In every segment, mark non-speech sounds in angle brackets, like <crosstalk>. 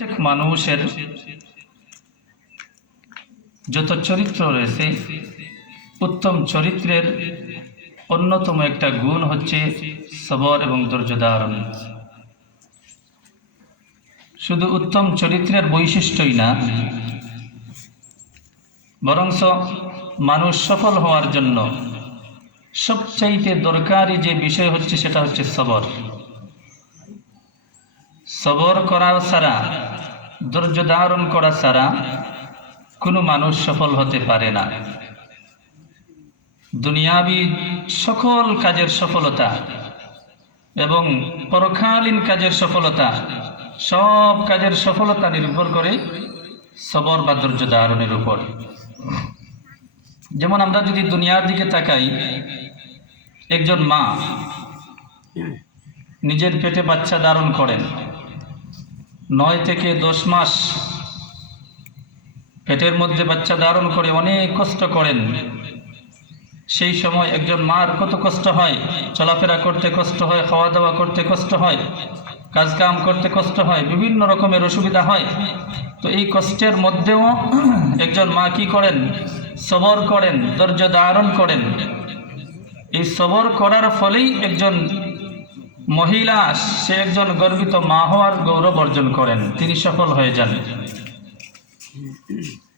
প্রত্যেক মানুষের যত চরিত্র রয়েছে, উত্তম চরিত্রের অন্যতম একটা গুণ হচ্ছে সবর এবং ধৈর্য ধারণ। শুধু উত্তম চরিত্রের বৈশিষ্ট্যই না, বরংস মানুষ সফল হওয়ার জন্য সবচাইতে দরকারি যে বিষয় হচ্ছে সেটা হচ্ছে সবর। সবর করা ছাড়া ধৈর্য ধারণ করা ছাড়া কোনো মানুষ সফল হতে পারে না। দুনিয়াবি সকল কাজের সফলতা এবং পরকালীন কাজের সফলতা, সব কাজের সফলতা নির্ভর করে সবর বা ধৈর্য ধারণের উপর। যেমন আমরা যদি দুনিয়ার দিকে তাকাই, একজন মা নিজের পেটে বাচ্চা ধারণ করেন নয় থেকে দশ মাস পেটের মধ্যে বাচ্চা ধারণ করে অনেক কষ্ট করেন। সেই সময় একজন মার কত কষ্ট হয়, চলাফেরা করতে কষ্ট হয় খাওয়া দাওয়া করতে কষ্ট হয়, কাজকাম করতে কষ্ট হয়, বিভিন্ন রকমের অসুবিধা হয়। তো এই কষ্টের মধ্যেও <clears throat> একজন মা কি করেন? সবর করেন, ধৈর্য ধারণ করেন। এই সবর করার ফলেই একজন মহিলা, সে একজন গর্বিত মা হওয়ার গৌরব অর্জন করেন। তিনি সফল হয়ে যান।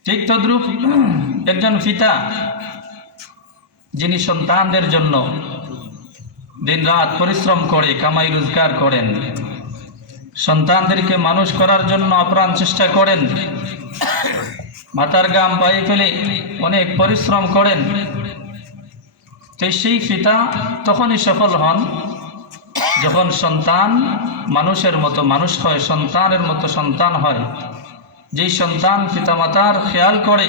ঠিক তদ্রূপ একজন পিতা, যিনি সন্তানদের জন্য দিনরাত পরিশ্রম করে, কামাই রোজগার করেন, সন্তানদেরকে মানুষ করার জন্য আপ্রাণ চেষ্টা করেন, মাথার গাম পায়ে ফেলে অনেক পরিশ্রম করেন, তো সেই পিতা তখনই সফল হন। যখন সন্তান মানুষের মতো, মানুষ হয়, সন্তানের মতো সন্তান হয়, যেই সন্তান পিতামাতার খেয়াল করে,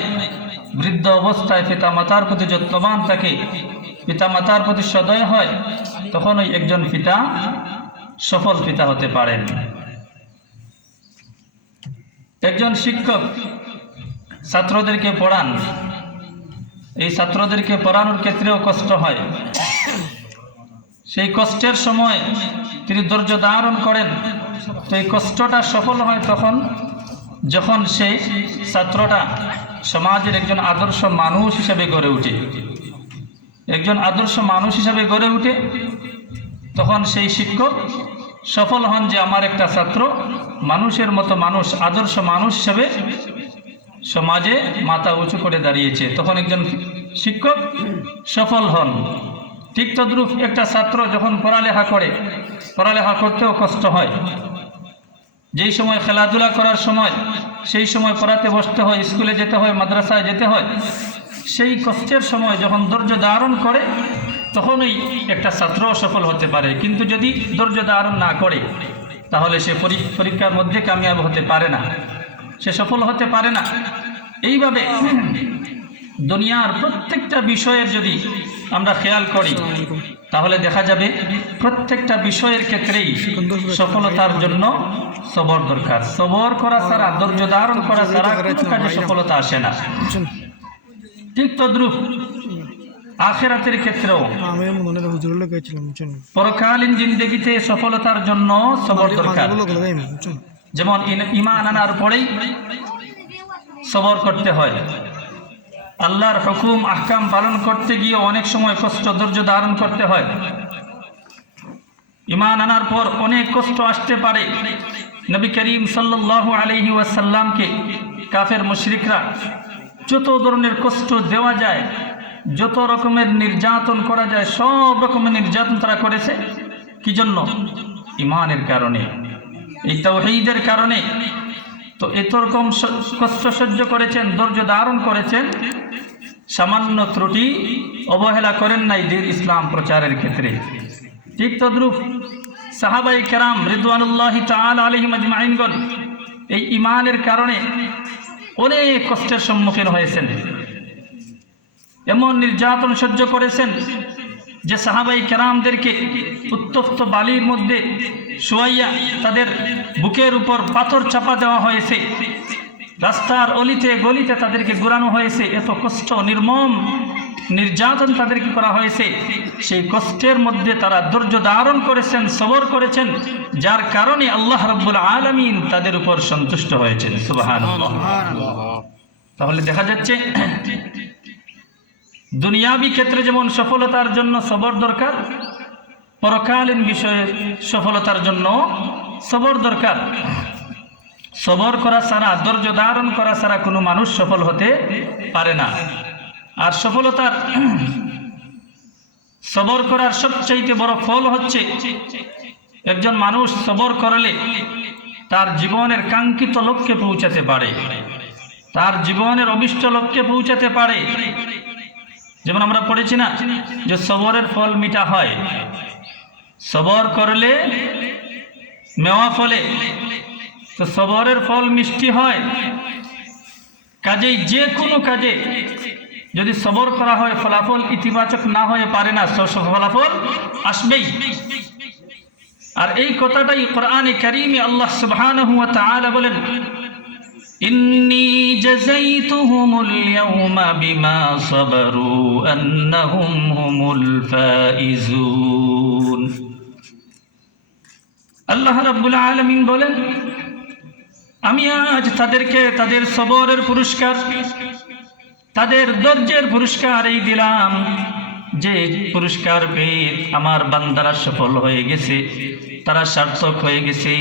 বৃদ্ধ অবস্থায় পিতামাতার প্রতি যত্নবান থাকে, পিতামাতার প্রতি সদয় হয় তখন ওই একজন পিতা সফল পিতা হতে পারেন। একজন শিক্ষক ছাত্রদেরকে পড়ান। এই ছাত্রদেরকে পড়ানোর ক্ষেত্রেও কষ্ট হয়। সেই কষ্টের সময় তিনি ধৈর্য ধারণ করেন। তো এই কষ্টটা সফল হয় তখন, যখন সেই ছাত্রটা সমাজের একজন আদর্শ মানুষ হিসেবে গড়ে ওঠে। একজন আদর্শ মানুষ হিসেবে গড়ে ওঠে, তখন সেই শিক্ষক সফল হন যে আমার একটা ছাত্র মানুষের মতো মানুষ, আদর্শ মানুষ হিসেবে সমাজে মাথা উঁচু করে দাঁড়িয়েছে। তখন একজন শিক্ষক সফল হন। ঠিক তদ্রূপ একটা ছাত্র যখন পড়ালেখা করে, পড়ালেখা করতেও কষ্ট হয়। যেই সময় খেলাধুলা করার সময়, সেই সময় পড়াতে বসতে হয়, স্কুলে যেতে হয়, মাদ্রাসায় যেতে হয়, সেই কষ্টের সময় যখন ধৈর্য ধারণ করে, তখনই একটা ছাত্র সফল হতে পারে। কিন্তু যদি ধৈর্য ধারণ না করে, তাহলে সে পরী- পরীক্ষার মধ্যে কামিয়াব হতে পারে না। সে সফল হতে পারে না। এইভাবে দুনিয়ার প্রত্যেকটা বিষয়ের যদি আমরা খেয়াল করি তাহলে দেখা যাবে প্রত্যেকটা বিষয়ের ক্ষেত্রেই সফলতার জন্য সবর দরকার। সবর করা ছাড়া ধৈর্য ধারণ করা ছাড়া কোনো কাজে সফলতা আসে না। ঠিক তদ্রুপ আখেরাতের ক্ষেত্রেও পরকালীন জিন্দগিতে সফলতার জন্য সবর দরকার। যেমন ইমান আনার পরেই সবর করতে হয়। আল্লাহর হুকুম, আহকাম পালন করতে গিয়ে অনেক সময় কষ্ট, ধৈর্য ধারণ করতে হয়। ইমান আনার পর অনেক কষ্ট আসতে পারে। নবী করিম সাল্লাল্লাহু আলাইহি ওয়াসাল্লামকে কাফের মুশরিকরা যত ধরনের কষ্ট দেওয়া যায়, যত রকমের নির্যাতন করা যায়, সব রকমের নির্যাতন তারা করেছে। কি জন্য? ইমানের কারণে। এই তৌহিদের কারণে। তো এত রকম কষ্ট সহ্য করেছেন, ধৈর্য ধারণ করেছেন সামান্য ত্রুটি অবহেলা করেন নাই দিন ইসলাম প্রচারের ক্ষেত্রে। ঠিক তদ্রুপ সাহাবাই কেরাম রিদওয়ানুল্লাহ তাল আলহিম আজমাইনগণ এই ইমানের কারণে অনেক কষ্টের সম্মুখীন হয়েছেন। এমন নির্যাতন সহ্য করেছেন যে সাহাবাই কেরামদেরকে উত্তপ্ত বালির মধ্যে শোয়াইয়া তাদের বুকের উপর পাথর চাপা দেওয়া হয়েছে। রাস্তার অলিতে গলিতে তাদেরকে ঘুরানো হয়েছে। এত কষ্ট, নির্মম নির্যাতন তাদেরকে করা হয়েছে। সেই কষ্টের মধ্যে তারা ধৈর্য ধারণ করেছেন, সবর করেছেন, যার কারণে আল্লাহ রব্বুল আলমিন তাদের উপর সন্তুষ্ট হয়েছেন। সুবাহান তাহলে দেখা যাচ্ছে, দুনিয়াবি ক্ষেত্রে যেমন সফলতার জন্য সবর দরকার, পরকালীন বিষয়ে সফলতার জন্য সবর দরকার। সবর করা ছাড়া, ধৈর্য ধারণ করা ছাড়া কোনো মানুষ সফল হতে পারে না। আর সফলতার সবর করার সবচাইতে বড় ফল হচ্ছে, একজন মানুষ সবর করলে তার জীবনের কাঙ্ক্ষিত লক্ষ্যে পৌঁছাতে পারে। তার জীবনের অভিষ্ট লক্ষ্যে পৌঁছাতে পারে। যেমন আমরা পড়েছি না যে সবরের ফল মিটা হয়। সবর করলে মেওয়া ফলে তো সবরের ফল মিষ্টি হয়। কাজেই যে কোনো কাজে যদি সবর করা হয়, ফলাফল ইতিবাচক না হয়ে পারে না ফলাফল আসবেই। আর এই কথাটাই কোরআনে কারিমে আল্লাহ তাআলা বলেন আল্লাহ রাব্বুল আলামিন বলেন আমি আজ তাদেরকে তাদের সবরের পুরস্কার, তাদের ধৈর্যের পুরস্কার এই দিলাম। যে পুরস্কার পেয়ে আমার বান্দারা সফল হয়ে গেছে, তারা সার্থক হয়ে গেছে।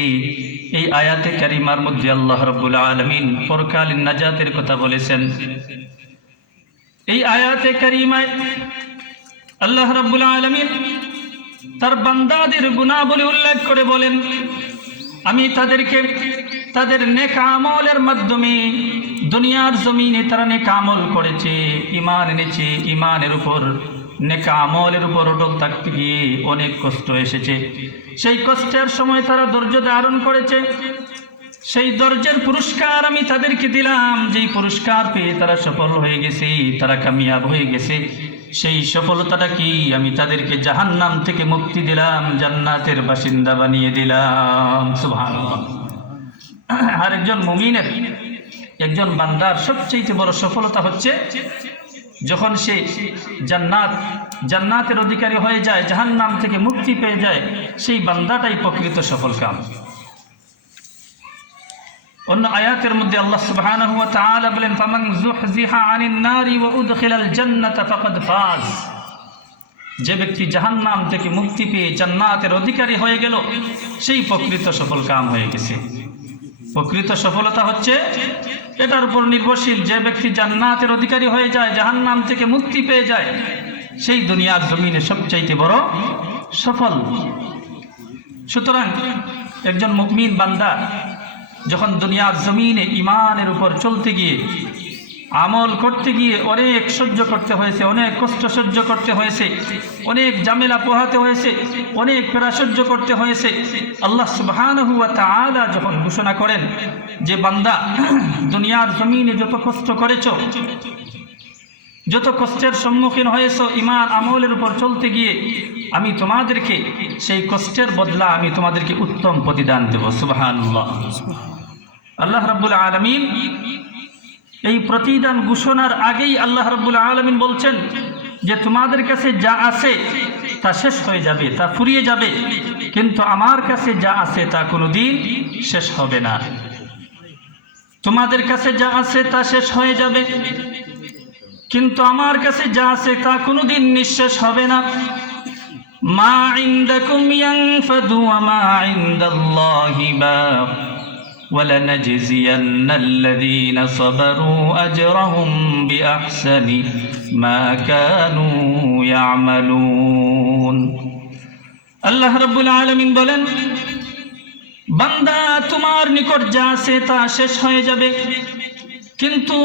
এই আয়াতে কারিমার মধ্যে আল্লাহ রব্বুল আলমিন পরকালীন নাজাতের কথা বলেছেন। এই আয়াতে কারিমায় আল্লাহ রব্বুল আলমিন তার বান্দাদের গুণাবলী উল্লেখ করে বলেন, আমি তাদেরকে তাদের নেক আমলের মাধ্যমে দুনিয়ার জমিনে তারা নেক আমল করেছে ইমান এনেছে ইমানের উপর, নেক আমলের উপর অটল থাকতে গিয়ে অনেক কষ্ট এসেছে। সেই কষ্টের সময় তারা ধৈর্য ধারণ করেছে। সেই ধৈর্যের পুরস্কার আমি তাদেরকে দিলাম। যেই পুরস্কার পেয়ে তারা সফল হয়ে গেছে, তারা কামিয়াব হয়ে গেছে। সেই সফলতাটা কি আমি তাদেরকে জাহান্নাম থেকে মুক্তি দিলাম, জান্নাতের বাসিন্দা বানিয়ে দিলাম। সুবহানাল্লাহ। আর একজন মুমিনের, একজন বান্দার সবচেয়ে বড় সফলতা হচ্ছে যখন সে জান্নাত, জান্নাতের অধিকারী হয়ে যায় জাহান নাম থেকে মুক্তি পেয়ে যায়, সেই বান্দাটাই প্রকৃত সফল কাম। অন্য আয়াতের মধ্যে আল্লাহ তাআলা বলেন, ফামান যুহজিহা আনিন নারি উদখিলাল যে ব্যক্তি জাহান্নাম থেকে মুক্তি পেয়ে জান্নাতের অধিকারী হয়ে গেল, সেই প্রকৃত সফল কাম হয়ে গেছে। প্রকৃত সফলতা হচ্ছে এটার উপর নির্ভরশীল যে ব্যক্তি জান্নাতের অধিকারী হয়ে যায়, জাহান্নাম থেকে মুক্তি পেয়ে যায়, সেই দুনিয়ার জমিনে সবচাইতে বড় সফল। সুতরাং একজন মুকমিন বান্দা যখন দুনিয়ার জমিনে ইমানের উপর চলতে গিয়ে আমল করতে গিয়ে অনেক সহ্য করতে হয়েছে, অনেক কষ্ট সহ্য করতে হয়েছে, অনেক জামেলা পোহাতে হয়েছে, অনেক পেরা সহ্য করতে হয়েছে। আল্লাহ সুবহানাহু ওয়া তাআলা যখন ঘোষণা করেন যে, বান্দা, দুনিয়ার জমিনে যত কষ্ট করেছ, যত কষ্টের সম্মুখীন হয়েছ ইমান আমলের উপর চলতে গিয়ে, আমি তোমাদেরকে সেই কষ্টের বদলা আমি তোমাদেরকে উত্তম প্রতিদান দেব। সুবহানাল্লাহ। আল্লাহ রাব্বুল আলামিন এই প্রতিদান ঘোষণার আগেই আল্লাহ রাব্বুল আলামিন বলছেন যে তোমাদের কাছে যা আছে তা শেষ হয়ে যাবে, তা ফুরিয়ে যাবে। কিন্তু আমার কাছে যা আছে তা কোনোদিন শেষ হবে না। তোমাদের কাছে যা আছে তা শেষ হয়ে যাবে। কিন্তু আমার কাছে যা আছে তা কোনোদিন নিঃশেষ হবে না। মা ইনদাকুম ইয়ানফাদু ওয়া মা ইনদাল্লাহি বাক। ولنجزين الذين صبروا أجرهم بأحسن ما كانوا يعملون আল্লাহ রব্বুল আলমিন বলেন বান্দা তোমার নিকট যা আছে তা শেষ হয়ে যাবে কিন্তু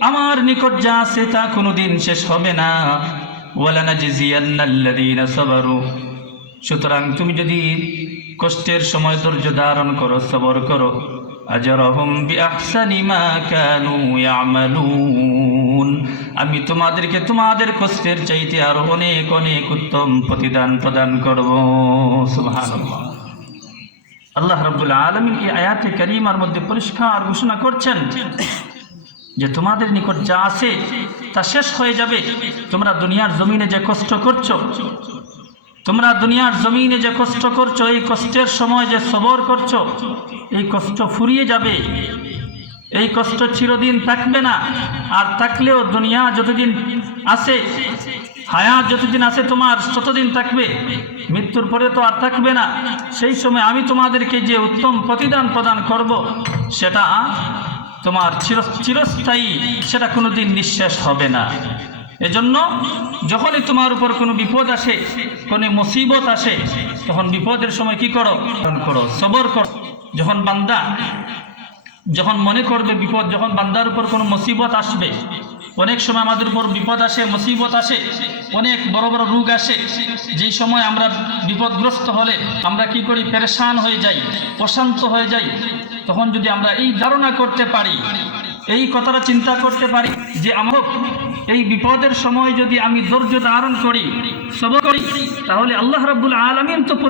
আমার নিকট যা আছে তা কোনোদিন শেষ হবে না ওয়ালানাজিজিয়ান্নাল্লাযীনা সাবারু সুতরাং তুমি যদি কষ্টের সময় ধৈর্য ধারণ করো, সবর করো। আমি তোমাদেরকে তোমাদের কষ্টের চাইতে আরও অনেক অনেক উত্তম প্রতিদান প্রদান করব। আল্লাহ রাব্বুল আলামিন এই আয়াতে কারিমার মধ্যে পরিষ্কার ঘোষণা করছেন যে তোমাদের নিকট যা আছে তা শেষ হয়ে যাবে। তোমরা দুনিয়ার জমিনে যে কষ্ট করছ তোমরা দুনিয়ার জমিনে যে কষ্ট করছ, এই কষ্টের সময় যে সবর করছ, এই কষ্ট ফুরিয়ে যাবে। এই কষ্ট চিরদিন থাকবে না। আর থাকলেও দুনিয়া যতদিন আছে, হায়াত যতদিন আছে, তোমার ততদিন থাকবে। মৃত্যুর পরে তো আর থাকবে না। সেই সময় আমি তোমাদেরকে যে উত্তম প্রতিদান প্রদান করব, সেটা তোমার চির চিরস্থায়ী, সেটা কোনোদিন নিঃশেষ হবে না। এজন্য যখনই তোমার উপর কোনো বিপদ আসে, কোনো মুসিবত আসে, তখন বিপদের সময় কি করো? করো, সবর করো। যখন বান্দা, যখন মনে করবে বিপদ, যখন বান্দার উপর কোনো মুসিবত আসবে, অনেক সময় আমাদের উপর বিপদ আসে, মুসিবত আসে, অনেক বড় বড় রোগ আসে, যেই সময় আমরা বিপদগ্রস্ত হলে আমরা কি করি? পেরেশান হয়ে যাই অশান্ত হয়ে যাই। তখন যদি আমরা এই ধারণা করতে পারি, এই কথাটা চিন্তা করতে পারি যে, আমার এই বিপদের সময় যদি আমি ধৈর্য ধারণ করি সব করি, তাহলে আল্লাহ রাব্বুল আলমিন তো